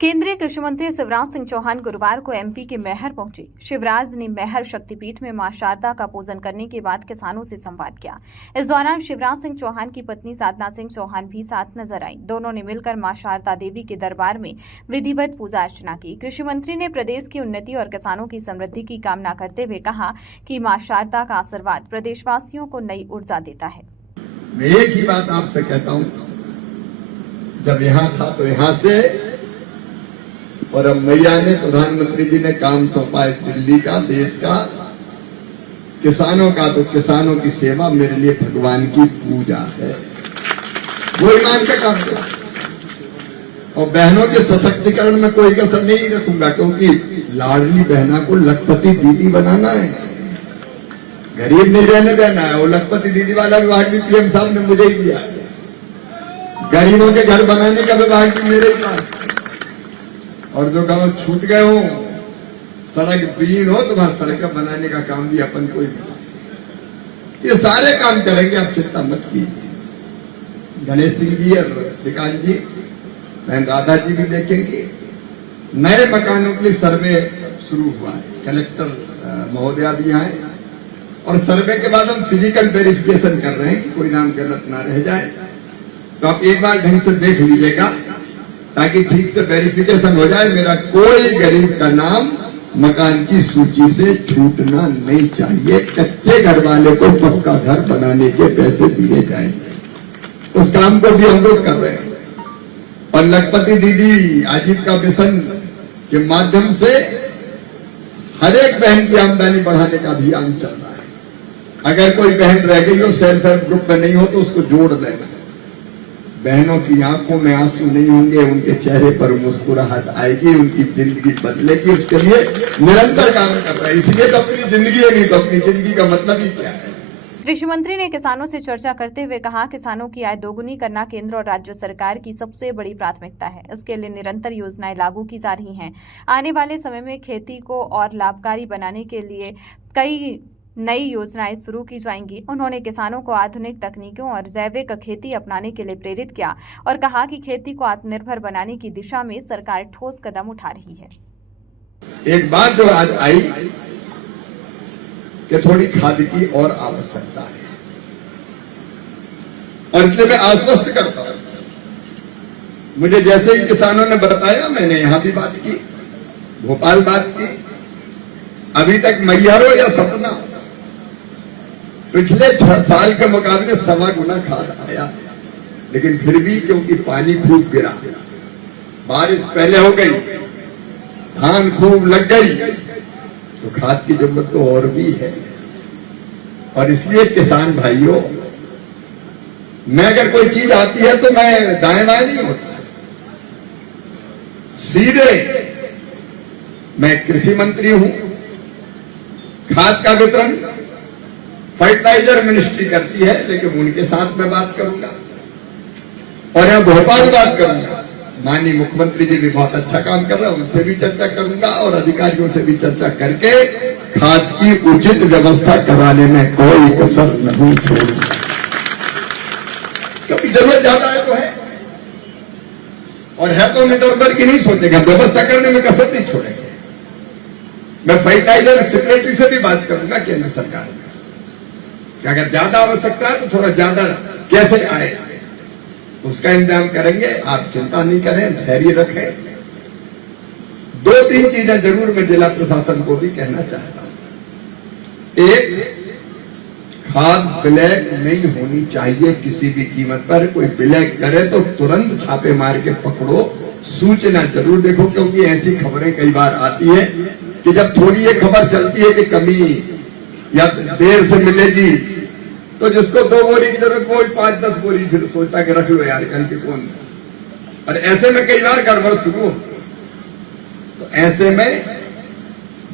केंद्रीय कृषि मंत्री शिवराज सिंह चौहान गुरुवार को एमपी के मैहर पहुंचे। शिवराज ने मैहर शक्तिपीठ में मां शारदा का पूजन करने के बाद किसानों से संवाद किया। इस दौरान शिवराज सिंह चौहान की पत्नी साधना सिंह चौहान भी साथ नजर आई। दोनों ने मिलकर मां शारदा देवी के दरबार में विधिवत पूजा अर्चना की। कृषि मंत्री ने प्रदेश की उन्नति और किसानों की समृद्धि की कामना करते हुए कहा कि मां शारदा का आशीर्वाद प्रदेशवासियों को नई ऊर्जा देता है। मैं एक ही बात आपसे कहता हूं, जब यहाँ था तो यहाँ से, और अब मैया ने, प्रधानमंत्री जी ने काम सौंपा है दिल्ली का, देश का, किसानों का, तो किसानों की सेवा मेरे लिए भगवान की पूजा है। वो ईमान का काम है। और बहनों के सशक्तिकरण में कोई कसर नहीं रखूंगा, क्योंकि लाडली बहना को लखपति दीदी बनाना है, गरीब नहीं रहने देना है। और लखपति दीदी वाला विभाग भी पीएम साहब ने मुझे ही दिया है। गरीबों के घर बनाने का विभाग भी मेरे ही पास। और जो गांव छूट गए हो, सड़क विहीन हो, तो वहां सड़क बनाने का काम भी अपन कोई भी, ये सारे काम करेंगे, आप चिंता मत कीजिए। गणेश सिंह जी और विकास जी, बहन राधा जी भी देखेंगे। नए मकानों के लिए सर्वे शुरू हुआ है, कलेक्टर महोदया भी आए, और सर्वे के बाद हम फिजिकल वेरिफिकेशन कर रहे हैं कि कोई नाम गलत ना रह जाए। तो आप एक बार ढंग से देख लीजिएगा, ताकि ठीक से वेरिफिकेशन हो जाए। मेरा कोई गरीब का नाम मकान की सूची से छूटना नहीं चाहिए। कच्चे घर वाले को पक्का घर बनाने के पैसे दिए जाए, उस काम को भी हम लोग कर रहे हैं। और लखपति दीदी आजीविका मिशन के माध्यम से हर एक बहन की आमदनी बढ़ाने का अभियान चल रहा है। अगर कोई बहन रह गई हो, सेल्फ हेल्प ग्रुप में नहीं हो, तो उसको जोड़ देना। बहनों की आंखों में आंसू नहीं होंगे, उनके चेहरे पर मुस्कुराहट आएगी, उनकी जिंदगी बदलेगी। उसके लिए निरंतर काम कर रहा है। इसलिए तो अपनी जिंदगी है, नहीं तो अपनी जिंदगी का मतलब ही क्या है। कृषि मंत्री ने किसानों से चर्चा करते हुए कहा, किसानों की आय दोगुनी करना केंद्र और राज्य सरकार की सबसे बड़ी प्राथमिकता है। इसके लिए निरंतर योजनाएं लागू की जा रही हैं। आने वाले समय में खेती को और लाभकारी बनाने के लिए कई नई योजनाएं शुरू की जाएंगी। उन्होंने किसानों को आधुनिक तकनीकों और जैविक खेती अपनाने के लिए प्रेरित किया और कहा कि खेती को आत्मनिर्भर बनाने की दिशा में सरकार ठोस कदम उठा रही है। एक बात जो आज आई कि थोड़ी खाद की और आवश्यकता है, और इसलिए मैं आश्वस्त करता हूं। मुझे जैसे ही किसानों ने बताया, मैंने यहां भी बात की, भोपाल बात की। अभी तक मैहर हो या सतना, पिछले 6 साल के मुकाबले 1.25 गुना खाद आया। लेकिन फिर भी क्योंकि पानी खूब गिरा, बारिश पहले हो गई, धान खूब लग गई, तो खाद की जरूरत तो और भी है। और इसलिए किसान भाइयों, मैं अगर कोई चीज आती है तो मैं दाएं बाएं नहीं होता, सीधे मैं कृषि मंत्री हूं। खाद का वितरण फर्टिलाइजर मिनिस्ट्री करती है, लेकिन उनके साथ मैं बात करूंगा, और यहां भोपाल बात करूंगा। माननीय मुख्यमंत्री जी भी बहुत अच्छा काम कर रहे हैं, उनसे भी चर्चा करूंगा, और अधिकारियों से भी चर्चा करके खाद की उचित व्यवस्था कराने में कोई कसर नहीं छोड़ूंगा। क्योंकि जरूरत ज्यादा है तो है, और है तो मीटर की नहीं सोचेगा, व्यवस्था करने में कसर नहीं छोड़ेंगे। मैं फर्टिलाइजर सेक्रेटरी से भी बात करूंगा केंद्र सरकार में, कि अगर ज्यादा आवश्यकता है तो थोड़ा ज्यादा कैसे आए, उसका इंतजाम करेंगे। आप चिंता नहीं करें, धैर्य रखें। 2-3 चीजें जरूर मैं जिला प्रशासन को भी कहना चाहता हूं। एक, खाद ब्लैक नहीं होनी चाहिए किसी भी कीमत पर। कोई ब्लैक करे तो तुरंत छापे मार के पकड़ो, सूचना जरूर देखो, क्योंकि ऐसी खबरें कई बार आती है कि जब थोड़ी ये खबर चलती है कि कमी या देर से मिलेगी, तो जिसको 2 बोरी की जरूरत वो 5-10 बोरी फिर सोचता कि रख लो यार, कल के कौन। और ऐसे में कई बार गड़बड़ शुरू हो। तो ऐसे में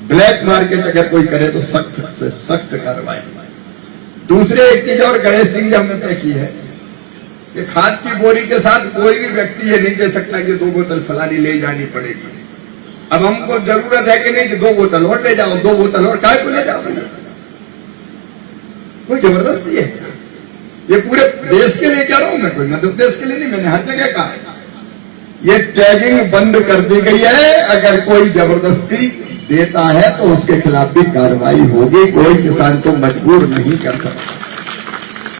ब्लैक मार्केट अगर कोई करे तो सख्त से सख्त कार्रवाई। दूसरे एक चीज और गणेश सिंह जी हमने तय की है कि खाद की बोरी के साथ कोई भी व्यक्ति ये नहीं कह सकता कि 2 बोतल फलानी ले जानी पड़ेगी। अब हमको जरूरत है कि नहीं कि 2 बोतल और ले जाओ, 2 बोतल और काय को ले जाओ, कोई जबरदस्ती है? ये पूरे देश के लिए कह रहा हूं मैं, कोई मध्य प्रदेश के लिए नहीं, मैंने हर जगह कहा है। ये टैगिंग बंद कर दी गई है। अगर कोई जबरदस्ती देता है तो उसके खिलाफ भी कार्रवाई होगी। कोई किसान को मजबूर नहीं कर सकता।